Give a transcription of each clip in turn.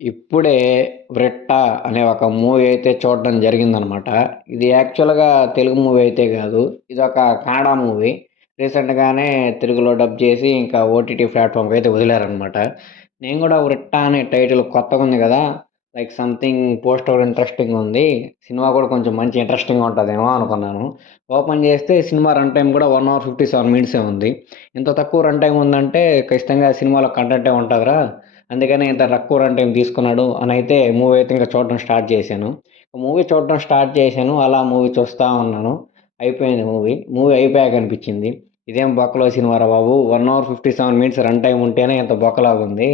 ఇప్పుడే 'వ్రిట్ట' అనే ఒక మూవీ అయితే చూడడం జరిగిందనమాట. ఇది యాక్చువల్‌గా తెలుగు మూవీ అయితే గాదు. ఇదొక కన్నడ మూవీ. రీసెంట్‌గానే తెలుగులో డబ్ చేసి ఇంకా ఓటీటీ ప్లాట్‌ఫామ్‌కి అయితే వదిలారనమాట. నేను గూడా 'వ్రిట్ట' అనే టైటిల్ కొత్తగుంది గదా! లైక్ సంథింగ్ పోస్టర్ ఇంట్రెస్టింగుంది. సినిమా గూడా కొంచెం మంచి ఇంట్రెస్టింగ్‌గా ఉంటదేమో అనుకున్నాను. ఓపెన్ జేస్తే సినిమా రన్ టైమ్ గూడా 1 అవర్ 57 మినిట్సే ఉంది. ఇంత తక్కువ రన్ టైమ్ ఉందంటే ఖచ్చితంగా సినిమాలో కంటెంటే ఉంటదిరా! అందుకనే ఇంత తక్కువ రన్ టైమ్ తీసుకున్నాడు అనైతే మూవీ అయితే ఇంక చూడడం స్టార్ట్ చేశాను. మూవీ చూడడం స్టార్ట్ చేశాను. అలా మూవీ చూస్తా ఉన్నాను. అయిపోయింది మూవీ. మూవీ అయిపోయాక అనిపించింది. ఇదేం బొక్కలో సినిమారా బాబు! 1 అవర్ 57 మినిట్స్ రన్ టైమ్ ఉంటేనే ఇంత బొక్కలాగుంది.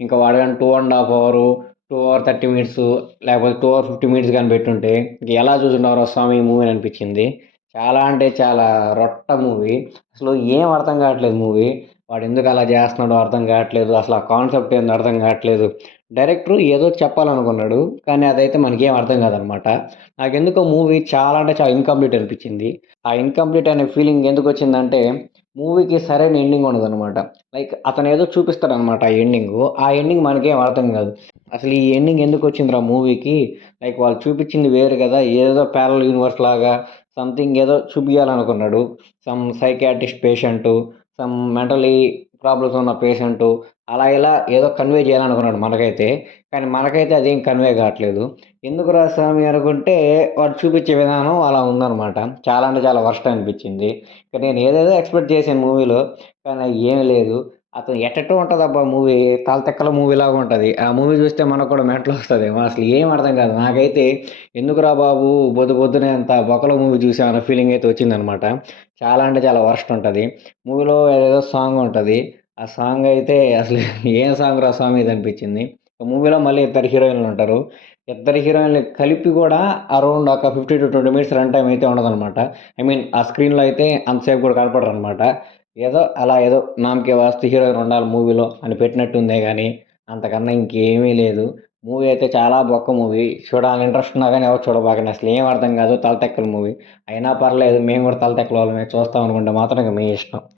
ఇంకా వాడు గాని 2 ½ అవరు, 2 అవర్ 30 మినిట్సు లేకపోతే 2 అవర్ 50 మినిట్స్ గాని పెట్టుంటే ఇంక ఎలా చూసుంటావురా స్వామి ఈ మూవీ అనిపించింది. చాలా అంటే చాలా రొట్ట మూవీ. అసలు ఏం అర్థం కావట్లేదు మూవీ. వాడెందుకు అలా జేస్తన్నాడో అర్థం గాట్లేదు. అసలు ఆ కాన్సెప్ట్ ఏందో అర్థం గాట్లేదు. డైరెక్టరు ఏదో చెప్పాలనుకున్నాడు. కానీ అదైతే మనకేం అర్థం కాదనమాట. నాకెందుకో మూవీ చాలా అంటే చాలా ఇన్‌కంప్లీట్ అనిపిచ్చింది. ఆ ఇన్‌కంప్లీట్ అనే ఫీలింగ్ ఎందుకొచ్చిందంటే, మూవీకి సరైన ఎండింగ్ ఉండదనమాట. లైక్ అతనేదో చూపిస్తాడనమాట ఆ ఎండింగు. ఆ ఎండింగ్ మనకేం అర్థం గాదు. అసలు ఈ ఎండింగ్ ఎందుకొచ్చిందిరా మూవీకి? లైక్ వాళ్ళు చూపిచ్చింది వేరు గదా! ఏదేదో ప్యారలల్ యూనివర్స్ లాగా సంథింగ్ ఏదో చూపియాలనుకున్నాడు. Some psychiatrist patient, some mentally problems ఉన్న పేషెంటు అలా ఇలా ఏదో కన్వే చేయాలనుకున్నాడు మనకైతే. కానీ మనకైతే అదేం కన్వే కావట్లేదు. ఎందుకురా స్వామి అనుకుంటే వాడు చూపిచ్చే విధానం అలా ఉందనమాట. చాలా అంటే చాలా వరస్ట్ అనిపిచ్చింది. ఇక నేను ఏదేదో ఎక్స్‌పెక్ట్ చేశాను మూవీలో. కానీ ఏమి లేదు. అసలు ఎట్టెట్టో ఉంటదబ్బా మూవీ. తలతిక్కల మూవీలాగా ఉంటది. ఆ మూవీ చూస్తే మనకు కూడా మెంటలొస్తదేమో. అసలు ఏం అర్థం కాదు. నాకైతే ఎందుకురా బాబు! పొద్దు పొద్దున్నే అంత బొక్కలో మూవీ చూసామన్న ఫీలింగ్ అయితే వచ్చిందనమాట. చాలా అంటే చాలా వరస్ట్ ఉంటది. మూవీలో ఏదేదో సాంగ్ ఉంటది. ఆ సాంగ్ అయితే అసలు ఏం సాంగ్‌రా స్వామి ఇది అనిపించింది. మూవీలో మళ్ళీ ఇద్దరు హీరోయిన్‌లుంటారు. ఇద్దరు హీరోయిన్‌లు కలిపి గూడా అరౌండ్ ఒక 50-20 మినిట్స్ రన్ టైమ్ అయితే ఉండదనమాట. ఐ మీన్ ఆ స్క్రీన్‌లో అయితే అంతసేపు కూడా కనపడరనమాట. ఏదో అలా ఏదో నామకే వాస్తు హీరోయిన్ ఉండాలి మూవీలో అని పెట్టినట్టుందే గానీ, అంతకన్నా ఇంకేమీ లేదు. మూవీ అయితే చాలా బొక్క మూవీ. చూడాలని ఇంట్రెస్ట్ ఉన్నా గానీ ఎవరు చూడబాకండి. అసలు ఏం అర్థం కాదు. తలతెక్కల మూవీ. అయినా పర్లేదు మేము కూడా తలతెక్కలోళ్ళమే. చూస్తాం అనుకుంటే మాత్రం ఇక మీ ఇష్టం.